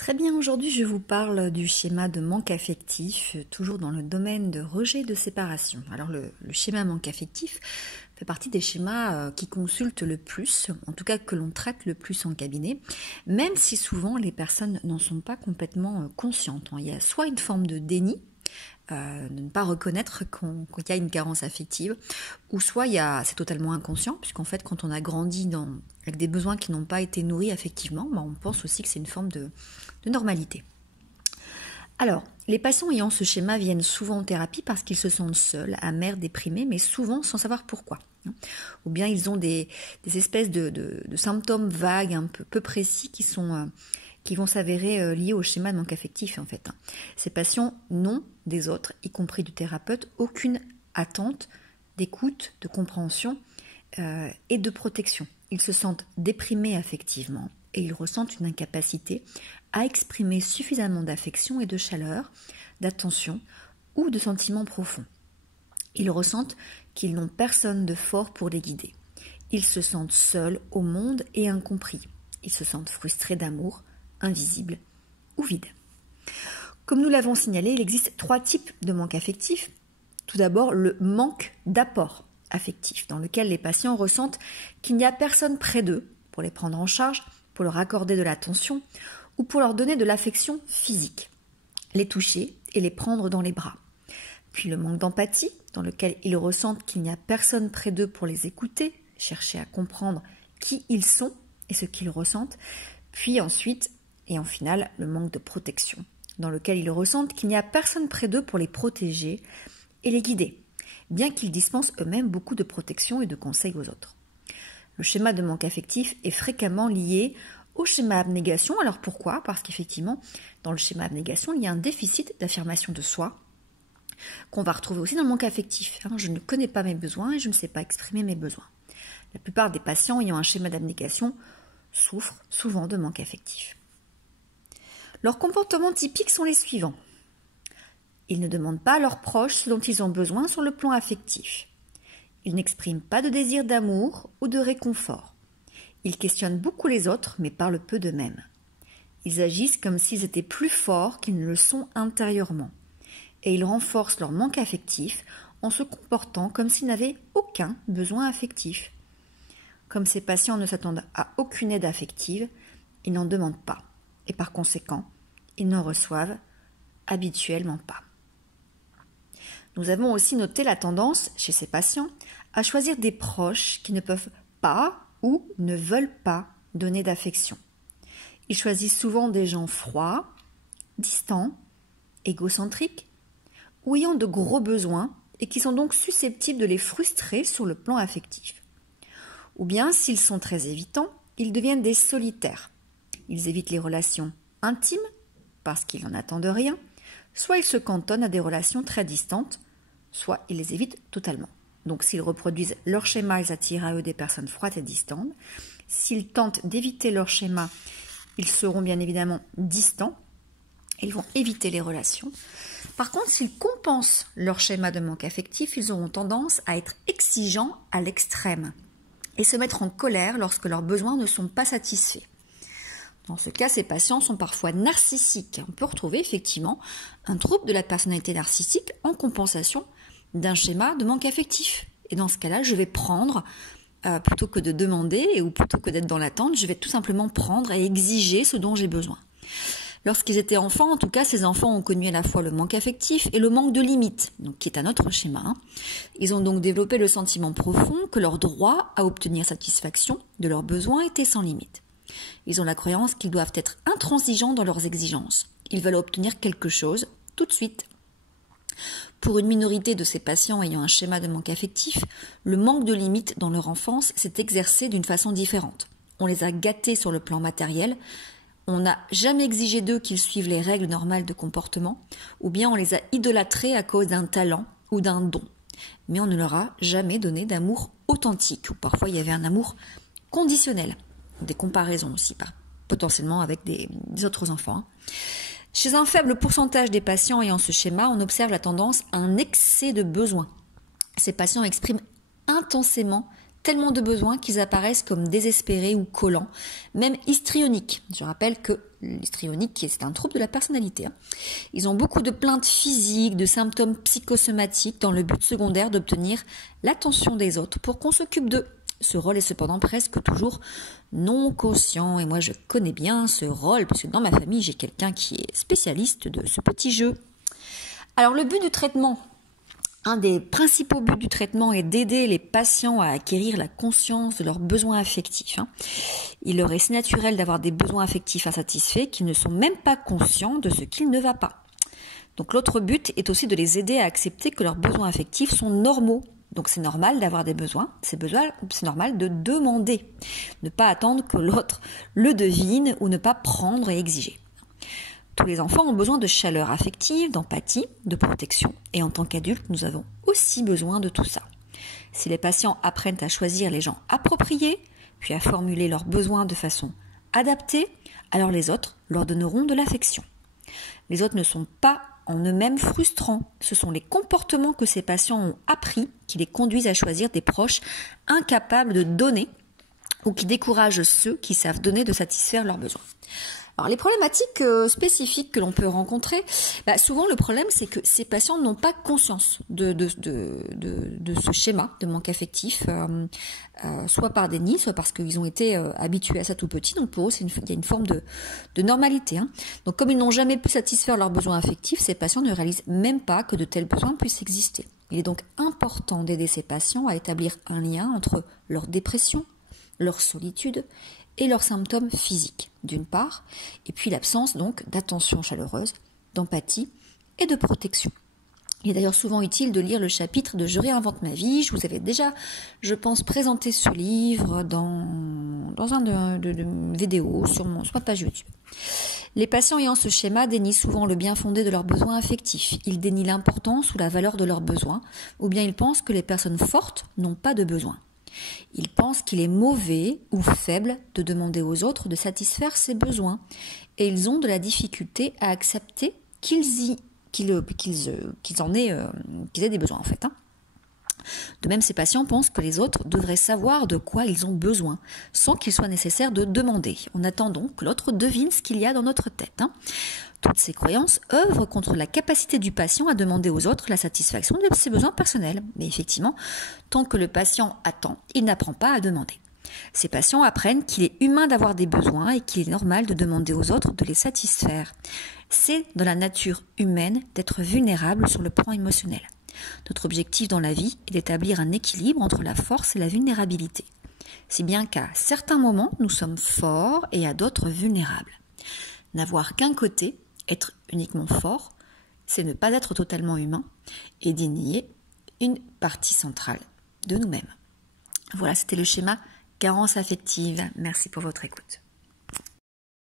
Très bien, aujourd'hui je vous parle du schéma de manque affectif, toujours dans le domaine de rejet de séparation. Alors le schéma manque affectif fait partie des schémas qui consultent le plus, en tout cas que l'on traite le plus en cabinet, même si souvent les personnes n'en sont pas complètement conscientes. Il y a soit une forme de déni, de ne pas reconnaître qu'il y a une carence affective, ou soit c'est totalement inconscient, puisqu'en fait quand on a grandi avec des besoins qui n'ont pas été nourris affectivement, on pense aussi que c'est une forme de normalité. Alors, les patients ayant ce schéma viennent souvent en thérapie parce qu'ils se sentent seuls, amers, déprimés, mais souvent sans savoir pourquoi. Ou bien ils ont des espèces de symptômes vagues, un peu précis, qui vont s'avérer liés au schéma de manque affectif en fait. Ces patients n'ont des autres, y compris du thérapeute, aucune attente d'écoute, de compréhension et de protection. Ils se sentent déprimés affectivement et ils ressentent une incapacité à exprimer suffisamment d'affection et de chaleur, d'attention ou de sentiments profonds. Ils ressentent qu'ils n'ont personne de fort pour les guider. Ils se sentent seuls au monde et incompris. Ils se sentent frustrés d'amour, invisibles ou vides. Comme nous l'avons signalé, il existe 3 types de manque affectif. Tout d'abord, le manque d'apport affectif, dans lequel les patients ressentent qu'il n'y a personne près d'eux pour les prendre en charge, pour leur accorder de l'attention ou pour leur donner de l'affection physique, les toucher et les prendre dans les bras. Puis le manque d'empathie, dans lequel ils ressentent qu'il n'y a personne près d'eux pour les écouter, chercher à comprendre qui ils sont et ce qu'ils ressentent. Puis ensuite, et en finale, le manque de protection, dans lequel ils ressentent qu'il n'y a personne près d'eux pour les protéger et les guider, bien qu'ils dispensent eux-mêmes beaucoup de protection et de conseils aux autres. Le schéma de manque affectif est fréquemment lié au schéma abnégation. Alors pourquoi ? Parce qu'effectivement, dans le schéma abnégation, il y a un déficit d'affirmation de soi qu'on va retrouver aussi dans le manque affectif. Je ne connais pas mes besoins et je ne sais pas exprimer mes besoins. La plupart des patients ayant un schéma d'abnégation souffrent souvent de manque affectif. Leurs comportements typiques sont les suivants. Ils ne demandent pas à leurs proches ce dont ils ont besoin sur le plan affectif. Ils n'expriment pas de désir d'amour ou de réconfort. Ils questionnent beaucoup les autres, mais parlent peu d'eux-mêmes. Ils agissent comme s'ils étaient plus forts qu'ils ne le sont intérieurement. Et ils renforcent leur manque affectif en se comportant comme s'ils n'avaient aucun besoin affectif. Comme ces patients ne s'attendent à aucune aide affective, ils n'en demandent pas. Et par conséquent, ils n'en reçoivent habituellement pas. Nous avons aussi noté la tendance, chez ces patients, à choisir des proches qui ne peuvent pas ou ne veulent pas donner d'affection. Ils choisissent souvent des gens froids, distants, égocentriques, ou ayant de gros besoins et qui sont donc susceptibles de les frustrer sur le plan affectif. Ou bien, s'ils sont très évitants, ils deviennent des solitaires. Ils évitent les relations intimes parce qu'ils n'en attendent rien, soit ils se cantonnent à des relations très distantes, soit ils les évitent totalement. Donc s'ils reproduisent leur schéma, ils attirent à eux des personnes froides et distantes. S'ils tentent d'éviter leur schéma, ils seront bien évidemment distants et ils vont éviter les relations. Par contre, s'ils compensent leur schéma de manque affectif, ils auront tendance à être exigeants à l'extrême et se mettre en colère lorsque leurs besoins ne sont pas satisfaits. Dans ce cas, ces patients sont parfois narcissiques. On peut retrouver effectivement un trouble de la personnalité narcissique en compensation d'un schéma de manque affectif. Et dans ce cas-là, je vais prendre, plutôt que de demander ou plutôt que d'être dans l'attente, je vais tout simplement prendre et exiger ce dont j'ai besoin. Lorsqu'ils étaient enfants, en tout cas, ces enfants ont connu à la fois le manque affectif et le manque de limites, donc qui est un autre schéma. Ils ont donc développé le sentiment profond que leur droit à obtenir satisfaction de leurs besoins était sans limite. Ils ont la croyance qu'ils doivent être intransigeants dans leurs exigences. Ils veulent obtenir quelque chose tout de suite. Pour une minorité de ces patients ayant un schéma de manque affectif, le manque de limites dans leur enfance s'est exercé d'une façon différente. On les a gâtés sur le plan matériel, on n'a jamais exigé d'eux qu'ils suivent les règles normales de comportement, ou bien on les a idolâtrés à cause d'un talent ou d'un don. Mais on ne leur a jamais donné d'amour authentique, ou parfois il y avait un amour conditionnel. Des comparaisons aussi, potentiellement avec des autres enfants. Chez un faible pourcentage des patients ayant ce schéma, on observe la tendance à un excès de besoins. Ces patients expriment intensément tellement de besoins qu'ils apparaissent comme désespérés ou collants, même histrioniques. Je rappelle que l'histrionique, c'est un trouble de la personnalité. Ils ont beaucoup de plaintes physiques, de symptômes psychosomatiques dans le but secondaire d'obtenir l'attention des autres pour qu'on s'occupe d'eux. Ce rôle est cependant presque toujours non conscient et moi je connais bien ce rôle parce que dans ma famille j'ai quelqu'un qui est spécialiste de ce petit jeu. Alors le but du traitement, un des principaux buts du traitement est d'aider les patients à acquérir la conscience de leurs besoins affectifs. Il leur est si naturel d'avoir des besoins affectifs insatisfaits qu'ils ne sont même pas conscients de ce qu'il ne va pas. Donc l'autre but est aussi de les aider à accepter que leurs besoins affectifs sont normaux. Donc c'est normal d'avoir des besoins, c'est normal de demander. Ne pas attendre que l'autre le devine ou ne pas prendre et exiger. Tous les enfants ont besoin de chaleur affective, d'empathie, de protection. Et en tant qu'adultes, nous avons aussi besoin de tout ça. Si les patients apprennent à choisir les gens appropriés, puis à formuler leurs besoins de façon adaptée, alors les autres leur donneront de l'affection. Les autres ne sont pas en eux-mêmes frustrants. Ce sont les comportements que ces patients ont appris qui les conduisent à choisir des proches incapables de donner ou qui découragent ceux qui savent donner de satisfaire leurs besoins. Alors les problématiques spécifiques que l'on peut rencontrer, souvent le problème c'est que ces patients n'ont pas conscience de ce schéma de manque affectif, soit par déni, soit parce qu'ils ont été habitués à ça tout petit, donc pour eux il y a une forme de normalité. Donc comme ils n'ont jamais pu satisfaire leurs besoins affectifs, ces patients ne réalisent même pas que de tels besoins puissent exister. Il est donc important d'aider ces patients à établir un lien entre leur dépression, leur solitude et leurs symptômes physiques, d'une part, et puis l'absence donc d'attention chaleureuse, d'empathie et de protection. Il est d'ailleurs souvent utile de lire le chapitre de « Je réinvente ma vie ». Je vous avais déjà, je pense, présenté ce livre dans un de vidéos sur ma page YouTube. Les patients ayant ce schéma dénient souvent le bien fondé de leurs besoins affectifs. Ils dénient l'importance ou la valeur de leurs besoins, ou bien ils pensent que les personnes fortes n'ont pas de besoins. Ils pensent qu'il est mauvais ou faible de demander aux autres de satisfaire ses besoins et ils ont de la difficulté à accepter qu'ils aient des besoins en fait. De même, ces patients pensent que les autres devraient savoir de quoi ils ont besoin sans qu'il soit nécessaire de demander. On attend donc que l'autre devine ce qu'il y a dans notre tête. Toutes ces croyances œuvrent contre la capacité du patient à demander aux autres la satisfaction de ses besoins personnels. Mais effectivement, tant que le patient attend, il n'apprend pas à demander. Ces patients apprennent qu'il est humain d'avoir des besoins et qu'il est normal de demander aux autres de les satisfaire. C'est dans la nature humaine d'être vulnérable sur le plan émotionnel. Notre objectif dans la vie est d'établir un équilibre entre la force et la vulnérabilité. Si bien qu'à certains moments, nous sommes forts et à d'autres vulnérables. N'avoir qu'un côté, être uniquement fort, c'est ne pas être totalement humain et dénier une partie centrale de nous-mêmes. Voilà, c'était le schéma carence affective. Merci pour votre écoute.